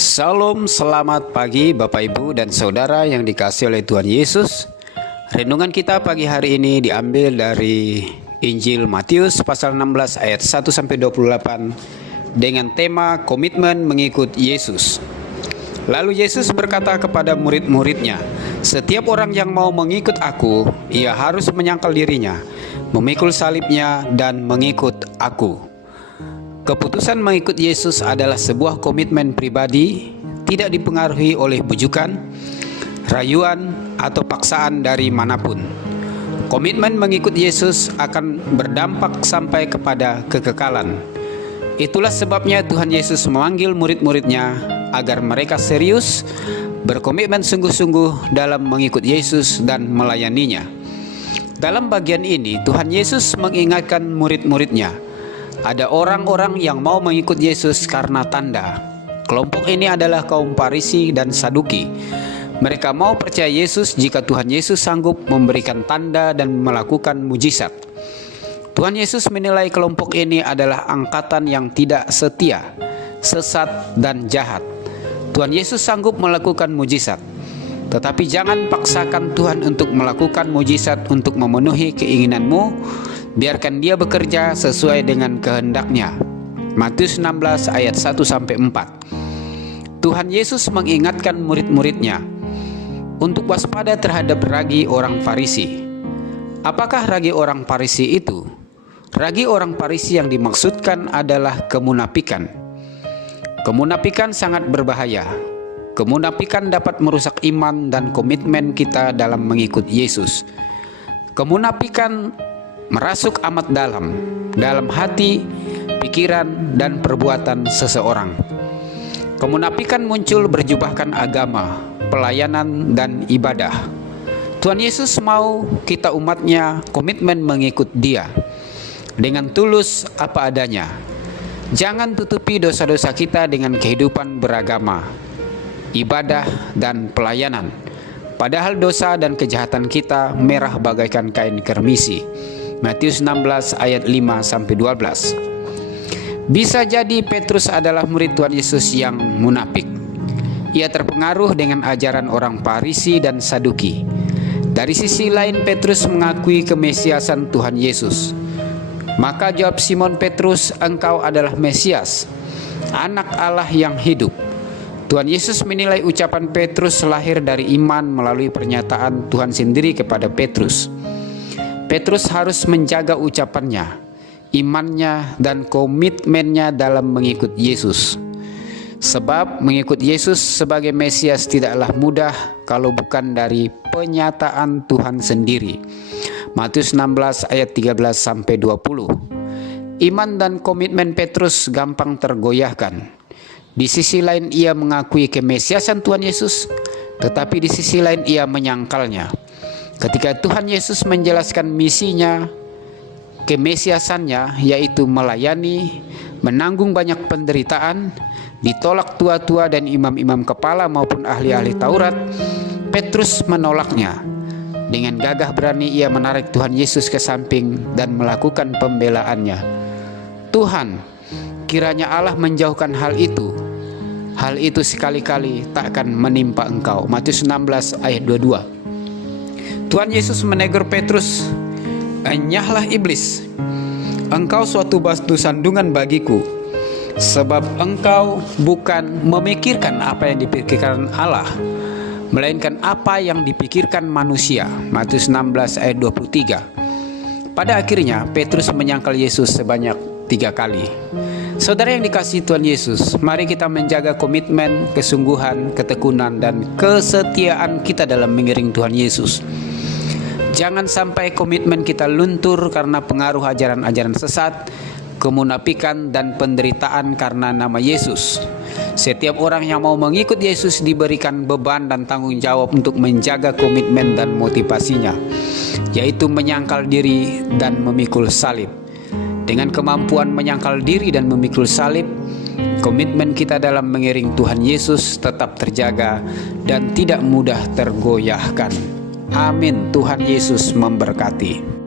Salam, selamat pagi Bapak Ibu dan Saudara yang dikasihi oleh Tuhan Yesus. Renungan kita pagi hari ini diambil dari Injil Matius pasal 16 ayat 1-28 dengan tema komitmen mengikut Yesus. Lalu Yesus berkata kepada murid-muridnya, "Setiap orang yang mau mengikut aku, ia harus menyangkal dirinya, memikul salibnya dan mengikut aku." Keputusan mengikut Yesus adalah sebuah komitmen pribadi, tidak dipengaruhi oleh bujukan, rayuan, atau paksaan dari manapun. Komitmen mengikut Yesus akan berdampak sampai kepada kekekalan. Itulah sebabnya Tuhan Yesus memanggil murid-muridnya agar mereka serius, berkomitmen sungguh-sungguh dalam mengikut Yesus dan melayaninya. Dalam bagian ini, Tuhan Yesus mengingatkan murid-muridnya, ada orang-orang yang mau mengikut Yesus karena tanda. Kelompok ini adalah kaum Farisi dan Saduki. Mereka mau percaya Yesus jika Tuhan Yesus sanggup memberikan tanda dan melakukan mujizat. Tuhan Yesus menilai kelompok ini adalah angkatan yang tidak setia, sesat, dan jahat. Tuhan Yesus sanggup melakukan mujizat, tetapi jangan paksakan Tuhan untuk melakukan mujizat untuk memenuhi keinginanmu. Biarkan Dia bekerja sesuai dengan kehendaknya. Matius 16 ayat 1-4. Tuhan Yesus mengingatkan murid-muridnya untuk waspada terhadap ragi orang Farisi. Apakah ragi orang Farisi itu? Ragi orang Farisi yang dimaksudkan adalah kemunafikan. Kemunafikan sangat berbahaya. Kemunafikan dapat merusak iman dan komitmen kita dalam mengikut Yesus. Kemunafikan merasuk amat dalam hati, pikiran, dan perbuatan seseorang. Kemunafikan muncul berjubahkan agama, pelayanan, dan ibadah. Tuhan Yesus mau kita umatnya komitmen mengikut Dia dengan tulus apa adanya. Jangan tutupi dosa-dosa kita dengan kehidupan beragama, ibadah, dan pelayanan. Padahal dosa dan kejahatan kita merah bagaikan kain kermisi. Matius 16 ayat 5-12. Bisa jadi Petrus adalah murid Tuhan Yesus yang munafik. Ia terpengaruh dengan ajaran orang Farisi dan Saduki. Dari sisi lain Petrus mengakui kemesiasan Tuhan Yesus. Maka jawab Simon Petrus, "Engkau adalah Mesias, anak Allah yang hidup." Tuhan Yesus menilai ucapan Petrus lahir dari iman melalui pernyataan Tuhan sendiri kepada Petrus. Petrus harus menjaga ucapannya, imannya, dan komitmennya dalam mengikut Yesus. Sebab mengikut Yesus sebagai Mesias tidaklah mudah kalau bukan dari penyataan Tuhan sendiri. Matius 16 ayat 13-20. Iman dan komitmen Petrus gampang tergoyahkan. Di sisi lain ia mengakui kemesiasan Tuhan Yesus, tetapi di sisi lain ia menyangkalnya. Ketika Tuhan Yesus menjelaskan misinya, kemesiasannya yaitu melayani, menanggung banyak penderitaan, ditolak tua-tua dan imam-imam kepala maupun ahli-ahli Taurat, Petrus menolaknya. Dengan gagah berani ia menarik Tuhan Yesus ke samping dan melakukan pembelaannya. "Tuhan, kiranya Allah menjauhkan hal itu. Hal itu sekali-kali tak akan menimpa engkau." Matius 16 ayat 22. Tuhan Yesus menegur Petrus, "Enyahlah iblis, engkau suatu batu sandungan bagiku, sebab engkau bukan memikirkan apa yang dipikirkan Allah, melainkan apa yang dipikirkan manusia." Matius 16 ayat 23. Pada akhirnya Petrus menyangkal Yesus sebanyak 3 kali. Saudara yang dikasihi Tuhan Yesus, mari kita menjaga komitmen, kesungguhan, ketekunan, dan kesetiaan kita dalam mengiring Tuhan Yesus. Jangan sampai komitmen kita luntur karena pengaruh ajaran-ajaran sesat, kemunafikan, dan penderitaan karena nama Yesus. Setiap orang yang mau mengikut Yesus diberikan beban dan tanggung jawab untuk menjaga komitmen dan motivasinya, yaitu menyangkal diri dan memikul salib. Dengan kemampuan menyangkal diri dan memikul salib, komitmen kita dalam mengiring Tuhan Yesus tetap terjaga dan tidak mudah tergoyahkan. Amin. Tuhan Yesus memberkati.